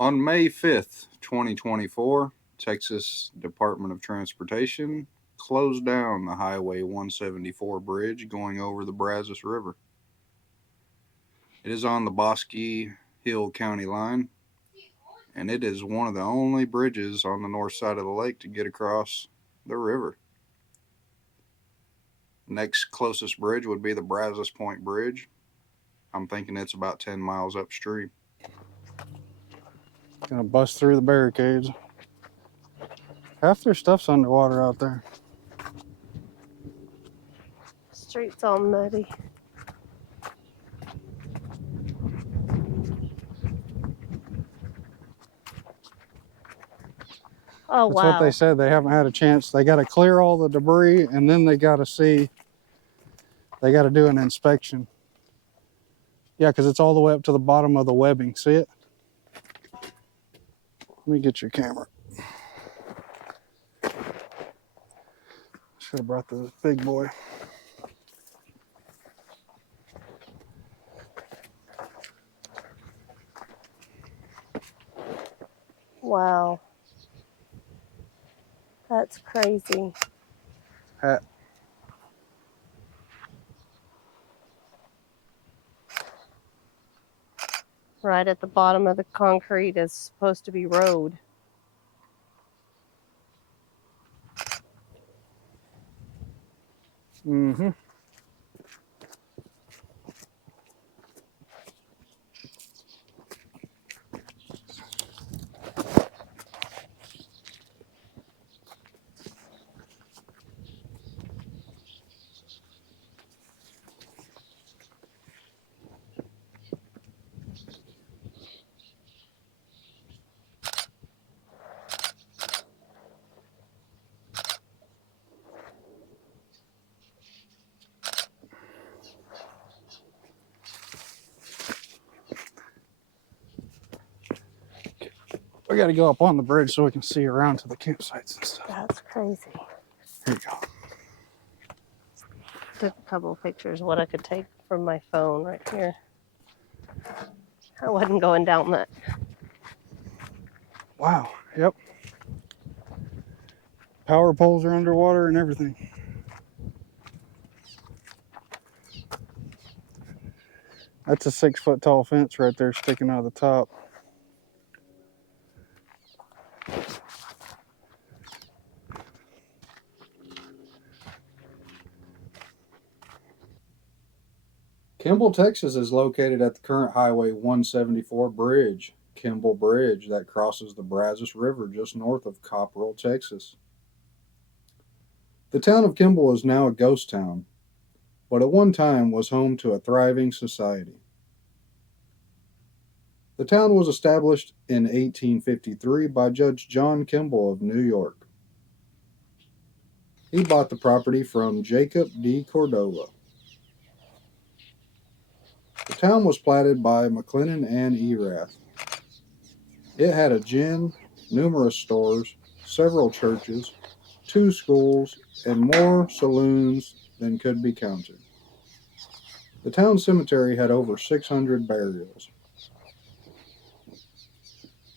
On May 5th, 2024, Texas Department of Transportation closed down the Highway 174 bridge going over the Brazos River. It is on the Bosque Hill County line, and it is one of the only bridges on the north side of the lake to get across the river. Next closest bridge would be the Brazos Point Bridge. I'm thinking it's about 10 miles upstream. Gonna bust through the barricades. Half their stuff's underwater out there. Street's all muddy. Oh, That's wow. what they said. They haven't had a chance. They got to clear all the debris, and then they got to see. They got to do an inspection. Yeah, because it's all the way up to the bottom of the webbing. See it? Let me get your camera. Should have brought the big boy. Wow. That's crazy. Right at the bottom of the concrete is supposed to be road. Mm-hmm. We got to go up on the bridge so we can see around to the campsites and stuff. That's crazy. Here you go. Took a couple of pictures of what I could take from my phone right here. I wasn't going down that. Wow. Yep. Power poles are underwater and everything. That's a 6-foot tall fence right there sticking out of the top. Kimball, Texas is located at the current Highway 174 bridge, Kimball Bridge, that crosses the Brazos River just north of KOPPERL, Texas. The town of Kimball is now a ghost town, but at one time was home to a thriving society. The town was established in 1853 by Judge John Kimball of New York. He bought the property from Jacob D. Cordova. The town was platted by McLennan and Erath. It had a gin, numerous stores, several churches, 2 schools, and more saloons than could be counted. The town cemetery had over 600 burials.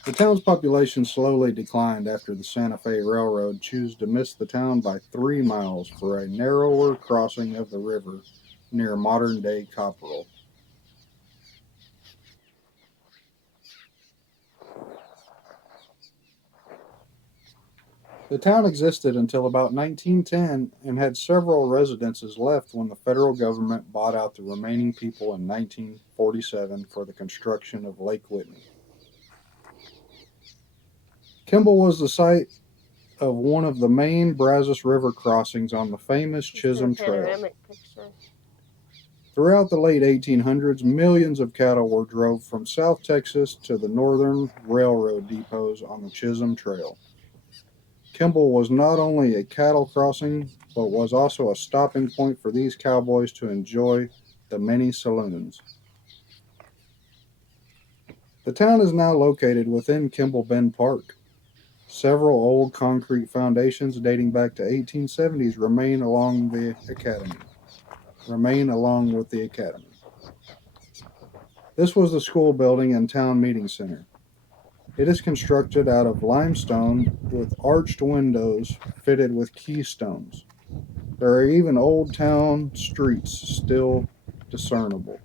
The town's population slowly declined after the Santa Fe Railroad chose to miss the town by 3 miles for a narrower crossing of the river near modern-day KOPPERL. The town existed until about 1910 and had several residences left when the federal government bought out the remaining people in 1947 for the construction of Lake Whitney. Kimball was the site of one of the main Brazos River crossings on the famous Chisholm Trail. Throughout the late 1800s, millions of cattle were drove from South Texas to the northern railroad depots on the Chisholm Trail. Kimball was not only a cattle crossing, but was also a stopping point for these cowboys to enjoy the many saloons. The town is now located within Kimball Bend Park. Several old concrete foundations dating back to 1870s remain along with the academy. This was the school building and town meeting center. It is constructed out of limestone with arched windows fitted with keystones. There are even old town streets still discernible.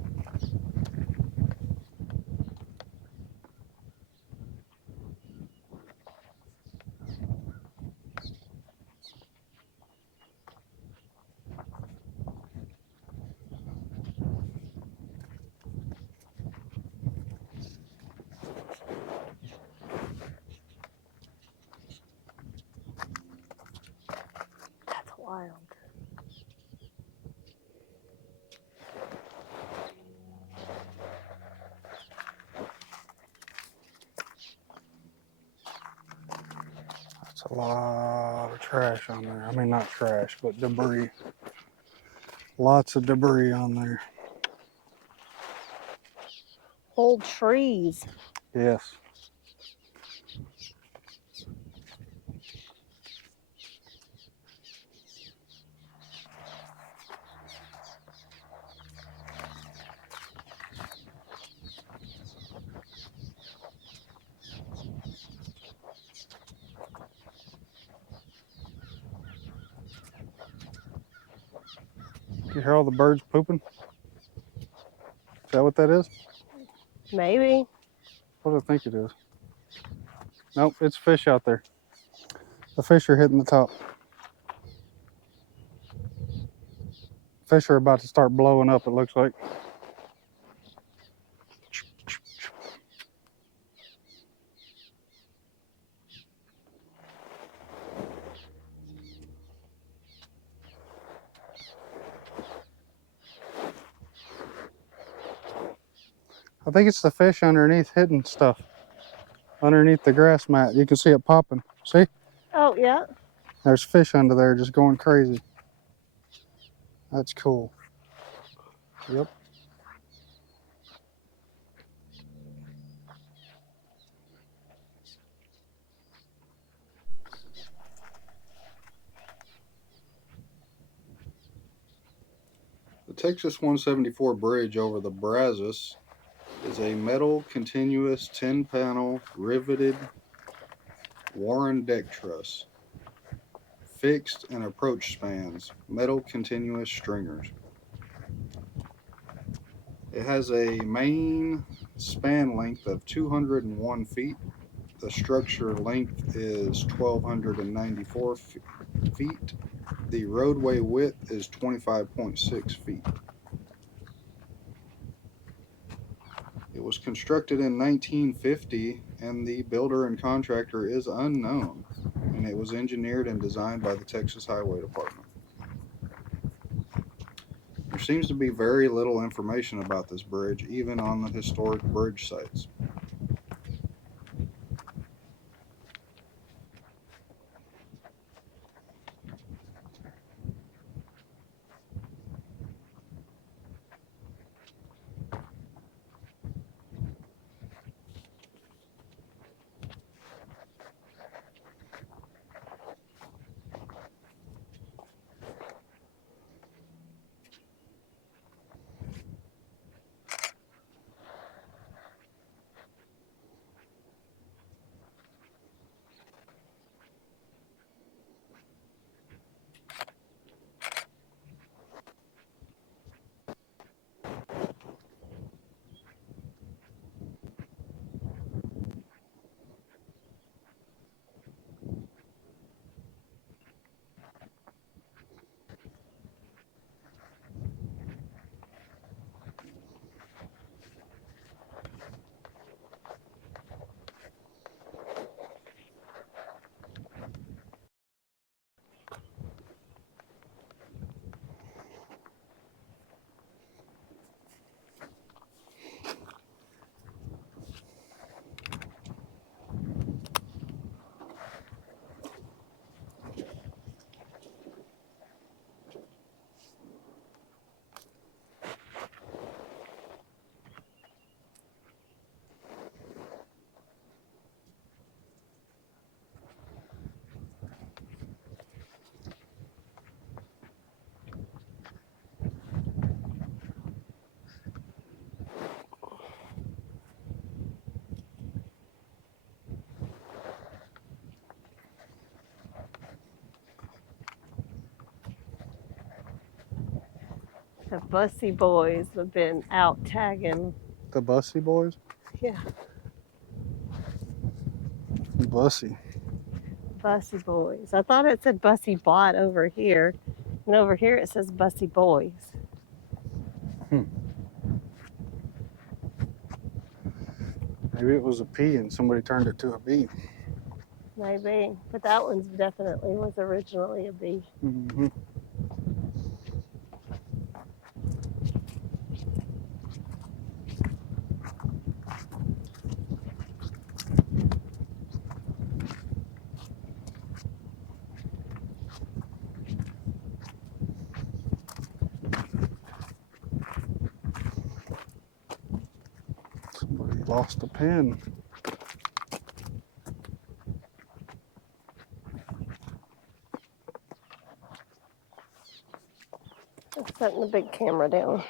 That's wild. That's a lot of trash on there. I mean, not trash, but debris. Lots of debris on there. Whole trees. Yes. You hear all the birds pooping? Is that what that is? Maybe. What do I think it is? Nope, it's fish out there. The fish are hitting the top. Fish are about to start blowing up, it looks like. I think it's the fish underneath hitting stuff. Underneath the grass mat. You can see it popping. See? Oh, yeah. There's fish under there just going crazy. That's cool. Yep. The Texas 174 bridge over the Brazos is a metal continuous 10-panel riveted Warren deck truss, fixed and approach spans, metal continuous stringers. It has a main span length of 201 feet. The structure length is 1,294 feet. The roadway width is 25.6 feet. It was constructed in 1950, and the builder and contractor is unknown, and it was engineered and designed by the Texas Highway Department. There seems to be very little information about this bridge, even on the historic bridge sites. The Bussy boys have been out tagging. The Bussy boys? Yeah, Bussy. Bussy boys. I thought it said Bussy bot over here. And over here it says Bussy boys. Maybe it was a P and somebody turned it to a B. Maybe. But that one's definitely was originally a B. Mm-hmm. Somebody lost a pen. I'm setting the big camera down.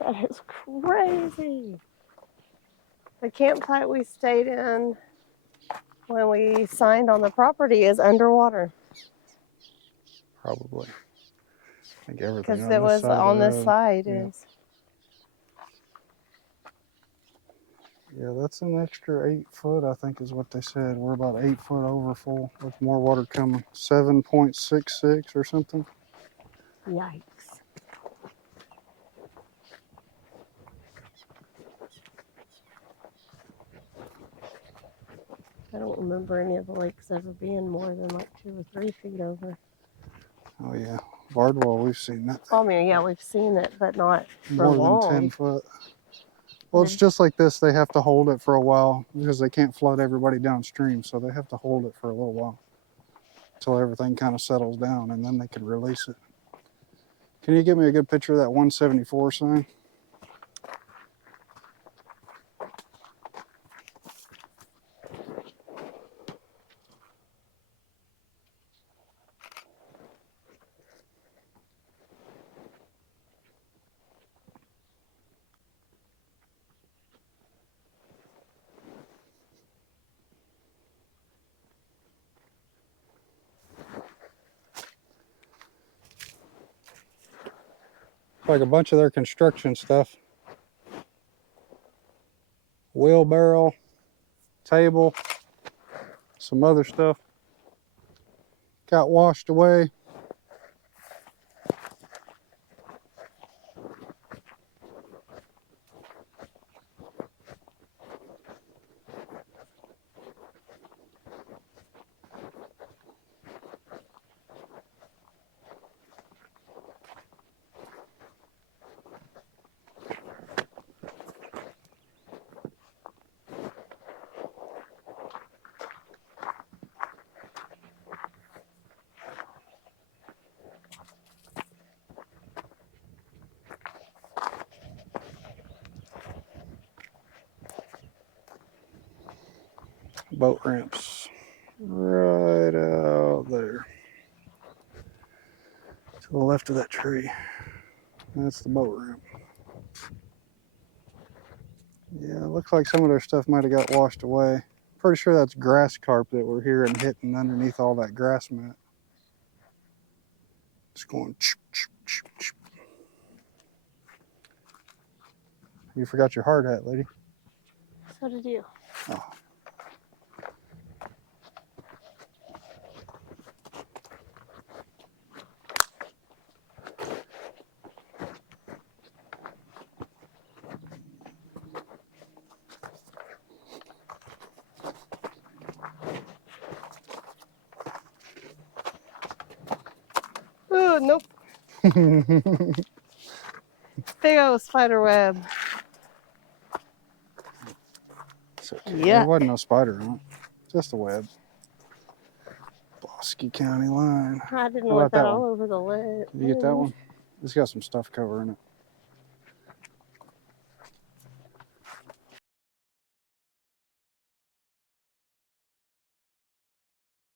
That is crazy. The campsite we stayed in when we signed on the property is underwater. Probably. I think everything Because on it this was side of on the this road. side Yeah. is. Yeah, that's an extra 8 foot, I think is what they said. We're about 8 foot over full with more water coming. 7.66 or something. Yikes. I don't remember any of the lakes ever being more than like 2 or 3 feet over. Oh yeah, Bardwell, we've seen that. I mean, yeah, we've seen it, but not for More than long. 10 foot. Well, it's just like this. They have to hold it for a while because they can't flood everybody downstream. So they have to hold it for a little while until everything kind of settles down and then they can release it. Can you give me a good picture of that 174 sign? Like a bunch of their construction stuff. Wheelbarrow, table, some other stuff. Got washed away. Boat ramps right out there to the left of that tree. That's the boat ramp. Yeah, it looks like some of their stuff might have got washed away. Pretty sure that's grass carp that we're hearing hitting underneath all that grass mat. It's going. You forgot your hard hat, lady. So did you. Oh. Oh, nope. Big old spider web. It's okay. Yeah. There wasn't no spider on it. Just a web. Bosque County line. I didn't How want about that that one? all over the lid. Did you get that one? It's got some stuff covering it.